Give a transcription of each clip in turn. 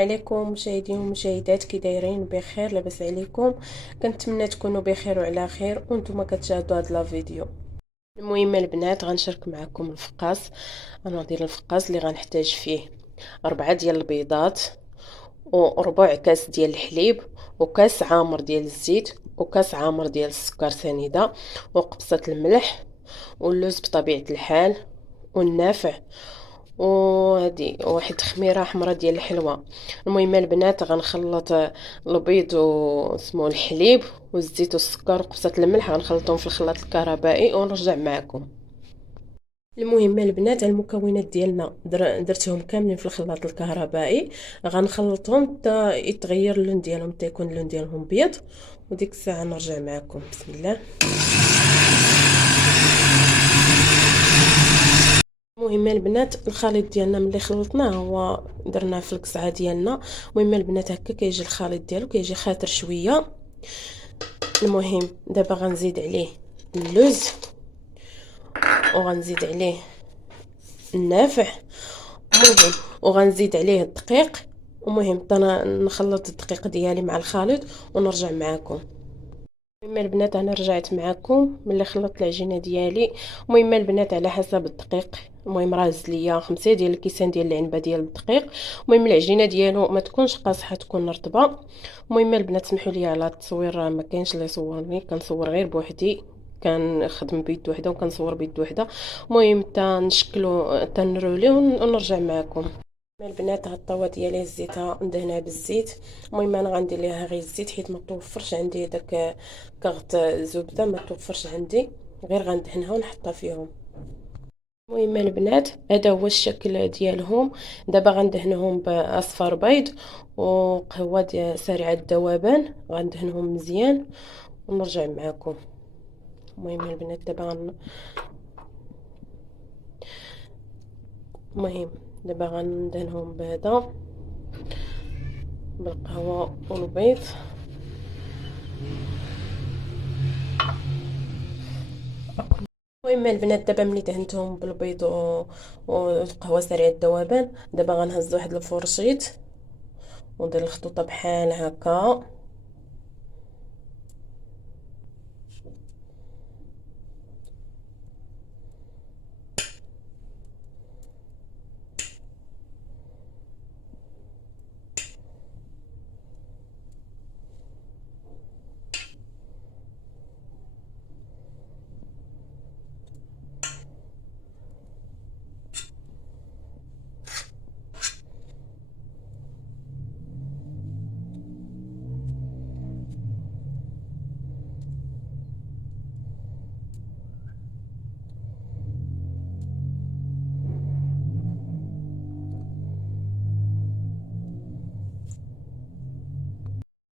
عليكم مشاهدين ومشاهدات، كي دايرين؟ بخير؟ لاباس عليكم؟ كنتمنى تكونوا بخير وعلى خير وانتم كتشاهدوا هذا لا فيديو. المهم البنات غنشارك معكم الفقاس. غندير الفقاس اللي غنحتاج فيه 4 ديال البيضات، وربع كاس ديال الحليب، وكاس عامر ديال الزيت، وكاس عامر ديال السكر سنيده، وقبصه الملح، واللوز بطبيعه الحال، والنافع، وهذه واحد خميره حمراء ديال الحلوى. المهم البنات غنخلط البيض واسمو الحليب والزيت والسكر وقبصه الملح، غنخلطهم في الخلاط الكهربائي ونرجع معكم. المهم البنات المكونات ديالنا درتهم كاملين في الخلاط الكهربائي، غنخلطهم حتى يتغير اللون ديالهم، حتى يكون اللون ديالهم بيض، وديك الساعه نرجع معكم. بسم الله. المهم البنات الخليط ديالنا ملي خلطناه هو درناه في القصعه ديالنا. المهم البنات هكا كيجي الخليط ديالو، كيجي خاطر شويه. المهم دابا غنزيد عليه اللوز، وغنزيد عليه النافع، المهم وغنزيد عليه الدقيق. المهم انا نخلط الدقيق ديالي مع الخليط ونرجع معكم. المهم البنات انا رجعت معكم ملي خلطت العجينه ديالي. المهم البنات على حسب الدقيق، المهم راز ليا 5 ديال الكيسان ديال العنبه ديال الدقيق. المهم العجينه ديالو ما تكونش قاصحه، تكون رطبه. المهم البنات سمحوا لي على التصوير، ما كاينش اللي يصورني، كنصور غير بوحدي، كنخدم بيد وحده وكنصور بيد وحده. المهم حتى نشكلو حتى نروليه ونرجع معكم. البنات هاد الطاوه ديالي زيتها ندهنها بالزيت. المهم انا غندير ليها غير الزيت حيت ما توفرش عندي داك كاغط زبده، ما توفرش عندي، غير غندهنها ونحطها فيهم. المهم البنات هذا هو الشكل ديالهم. دابا غندهنهم باصفر بيض وقهوه سريعه الذوبان، غندهنهم مزيان ونرجع معكم. المهم البنات دابا المهم دابا غندهنهم بهذا بالقهوه والبيض. المهم البنات دابا ملي دهنتهم بالبيض والقهوه سريع الذوبان، دابا غنهز واحد الفرشيط وندير الخطوطه بحال هكا.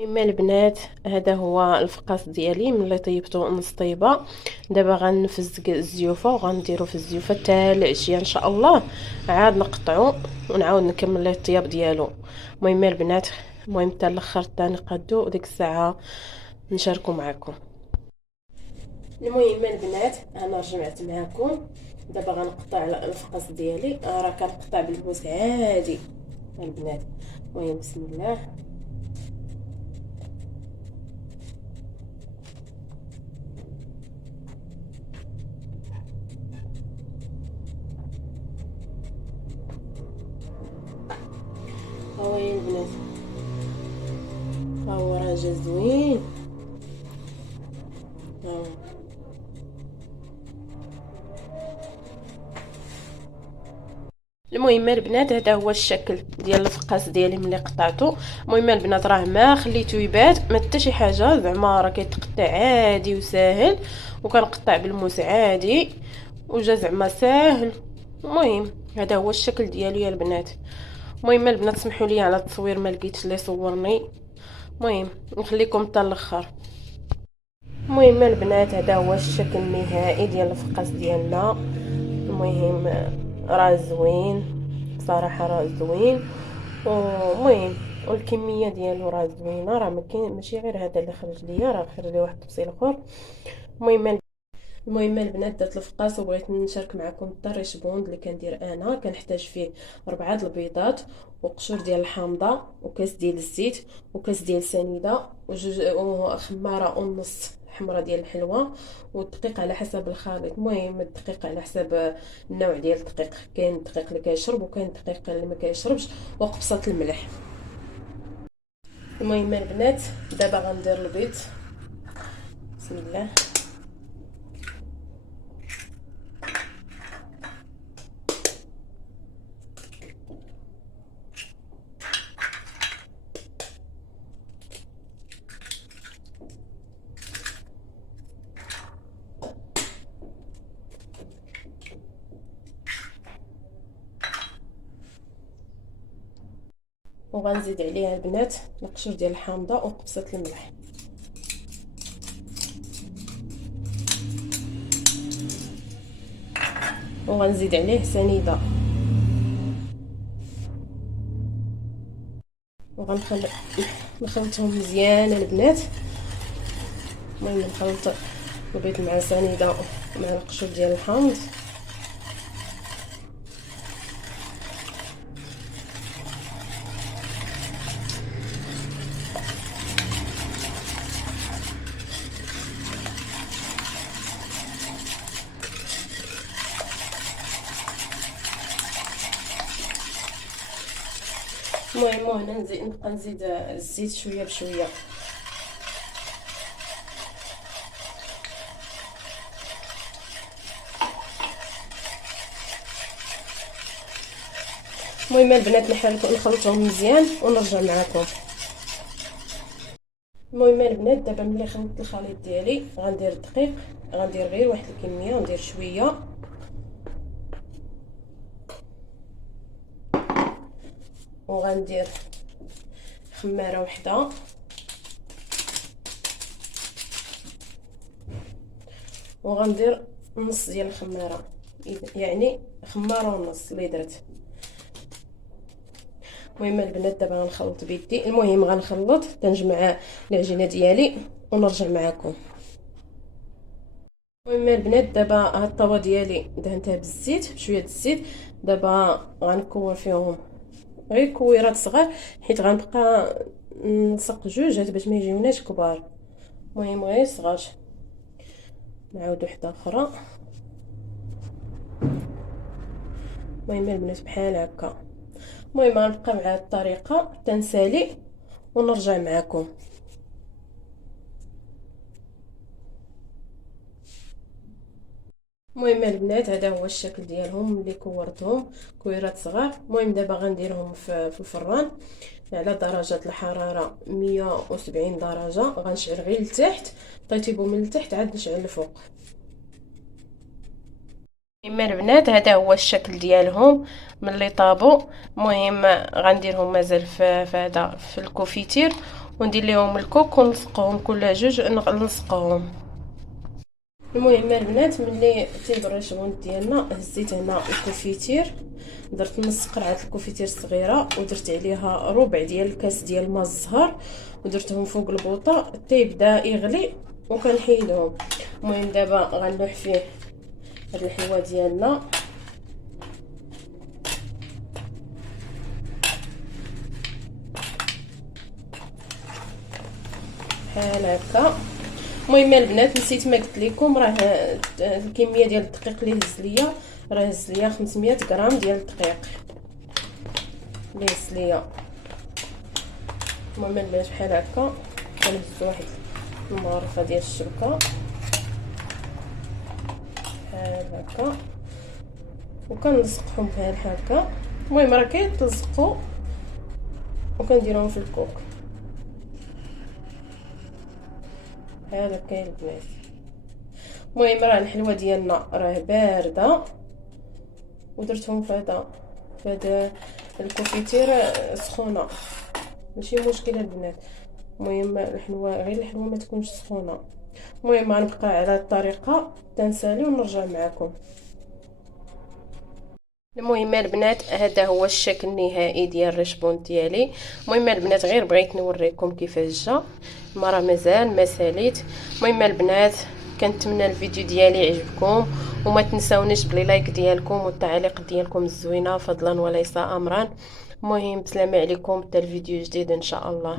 المهم البنات هذا هو الفقاس ديالي ملي طيبته نص طيبه. دابا غنفز الزيوفه وغنديرو في الزيوفه حتى العشيه ان شاء الله، عاد نقطعو ونعاود نكمل الطياب ديالو. المهم البنات، المهم حتى الاخر حتى نقادو وديك الساعه نشاركو معكم. المهم البنات انا رجعت معكم. دابا غنقطع الفقاس ديالي، راه كنقطع بالبوس عادي البنات. المهم بسم الله. هاهي البنات، هاهو راه جا زوين. هاهو المهم البنات هذا هو الشكل ديال الفقاس ديالي ملي قطعته. المهم البنات راه ما خليته يبات، ما حتى شي حاجه، زعما راه كيتقطع عادي وساهل، وكنقطع بالموس عادي وجا زعما ساهل. المهم هذا هو الشكل ديالو يا البنات. المهم البنات سمحوا لي على التصوير، ما لقيتش اللي صورني. المهم نخليكم حتى الاخر. المهم البنات هذا هو الشكل النهائي ديال الفقاس ديالنا. المهم راه زوين بصراحه، راه زوين. المهم والكميه ديالو راه زوينه، راه ما كاين ماشي غير هذا اللي خرج ليا، راه خرج لي واحد الطبسيل اخر. المهم المهم البنات درت الفقاس وبغيت نشارك معكم الطريش بوند اللي كندير انا. كنحتاج فيه 4 البيضات وقشور ديال الحامضه وكاس ديال الزيت وكاس ديال سنيده وجوج وخماره ونص حمرة ديال الحلوى والدقيق على حسب الخليط. المهم الدقيق على حسب النوع ديال الدقيق، كاين الدقيق اللي كيشرب وكاين الدقيق اللي ما كيشربش، وقبصه الملح. المهم البنات دابا غندير البيض. بسم الله. وغنزيد عليها البنات القشور ديال الحامضه وقبصه الملح. وغنزيد عليه سنيده نخلطهم مزيان البنات. المهم نخلط البيض مع سنيده مع القشور ديال الحامض. المهم هنا نبقى نزيد الزيت شويه بشويه. المهم البنات نخلطهم مزيان ونرجع معكم. المهم البنات دابا ملي خلطت الخليط ديالي غندير الدقيق، غندير غير واحد الكميه، ندير شويه وغندير خماره وحده وغندير نص ديال الخماره، يعني خماره ونص اللي درت. المهم البنات دابا غنخلط بيدي. المهم غنخلط تنجمع العجينه ديالي ونرجع معكم. المهم البنات دابا هاد الطاوه ديالي دهنتها بالزيت بشويه الزيت. دابا غنكور فيهم غير كويرات صغار حيت غنبقى نلصق جوج هاد باش ما يجيوناش كبار. المهم غير صغار. نعاود وحده اخرى. المهم البنات بحال هكا. المهم غنبقى مع هاد الطريقه تنسالي ونرجع معكم. المهم البنات هذا هو الشكل ديالهم اللي كورتهم كويرات صغار. المهم دابا غنديرهم في الفران على درجه الحراره 170 درجه. غنشعل غير لتحت، طيبوا من التحت عاد نشعل الفوق. اما البنات هذا هو الشكل ديالهم ملي طابوا. المهم غنديرهم مازال في هذا في الكوفيتير وندير لهم الكوك ونلصقهم كل جوج نلصقهم. المهم البنات ملي طيب الريشبون ديالنا هزيت هنا الكوفيتير، درت نص قرعه الكوفيتير صغيره ودرت عليها ربع ديال الكاس ديال الماء الزهر ودرتهم فوق البوطه حتى يبدا يغلي وكنحيدهم. المهم دابا غنلوح فيه هاد الحلوه ديالنا. بحال هكا. المهم البنات نسيت ما قلت لكم راه الكميه ديال الدقيق اللي هز ليا راه هز ليا 500 غرام ديال الدقيق اللي هز ليا. المهم البنات بحال هكا كنهز واحد المغرفه ديال الشبكه بحال هكا وكنلصقهم بحال هكا. المهم راه كيتلصقوا وكنديرهم في الكوك بحال هكا البنات. المهم راه الحلوه ديالنا راه بارده ودرتهم في هذا الكوفيتير سخونه، ماشي مشكله البنات. المهم الحلوه غير الحلوه ما تكونش سخونه. المهم غنبقى على الطريقه تنسالي ونرجع معكم. المهم البنات هذا هو الشكل النهائي ديال الريشبون ديالي. المهم البنات غير بغيت نوريكم كيفاش جا، ما راه مازال ما ساليت. المهم البنات كنتمنى الفيديو ديالي يعجبكم، وما تنساونيش بلي لايك ديالكم والتعليق ديالكم الزوينه فضلا وليس امرا. المهم بسلامه عليكم حتى الفيديو جديد ان شاء الله.